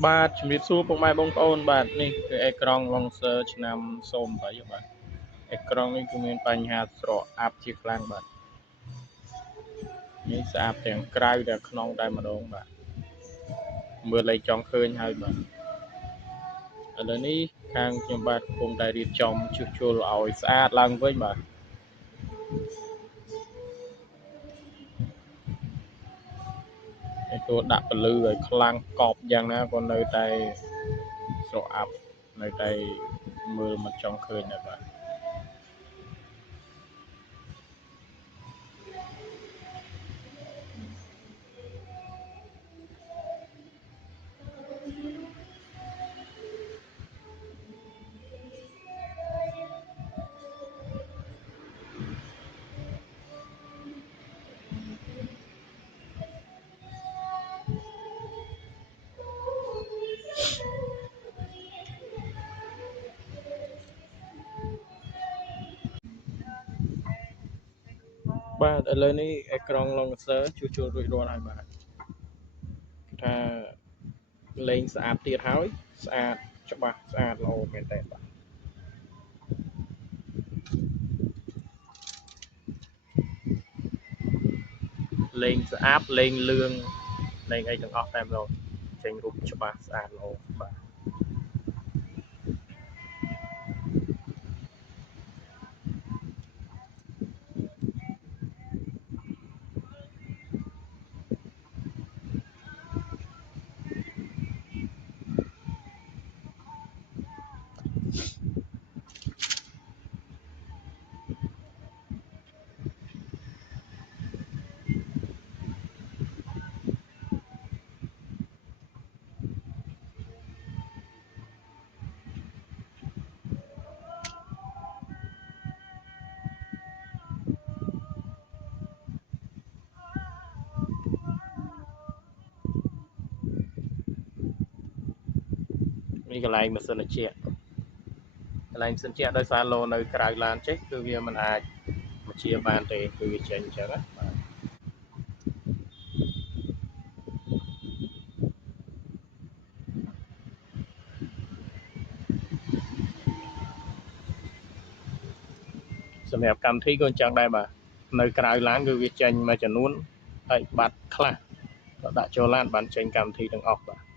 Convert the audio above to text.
បាទជំរាបសួរពុកម៉ែបងប្អូនបាទនេះគឺអេក្រង់ Lonser ឆ្នាំ03បាទអេក្រង់នេះគឺមានបញ្ហាស្រអាប់ជាខ្លាំងបាទនេះស្អាប់ទាំងក្រៅទាំងក្នុងតែម្ដងបាទមើលលេខចង់ឃើញហើយបាទឥឡូវនេះខាងខ្ញុំបាទកំពុងតែរៀបចំជួសជុលឲ្យស្អាតឡើងវិញបាទឯតួដាក់ពលឺឲ្យខ្លាំងកប់យ៉ាងណាក៏នៅតែស្រអាប់នៅតែមើលមិនចង់ឃើញដែរបាទបាទឥឡូវនេះអេក្រង់ Lonser ជួសជុលរួចរាល់ហើយបាទថាលេងស្អាតទៀតហើយស្អាតច្បាស់ស្អាតល្អមែនតើបាទលេងស្អាតលេងលឿងលេងអីទាំងអស់តែម្ដងចេញរូបច្បាស់ស្អាតល្អបាទនេះកន្លែងម៉ាស៊ីនត្រជាក់កន្លែងម៉ាស៊ីនត្រជាក់ដោយសារលោនៅក្រៅឡានចេះគឺវាមិនអាចបញ្ជាបានទេគឺវាចេញអញ្ចឹងណាបាទសម្រាប់កម្មវិធីក៏អញ្ចឹងដែរបាទនៅក្រៅឡានគឺវាចេញមួយចំនួនហើយបាត់ខ្លះក៏ដាក់ចូលឡានបានចេញកម្មវិធីទាំងអស់បាទ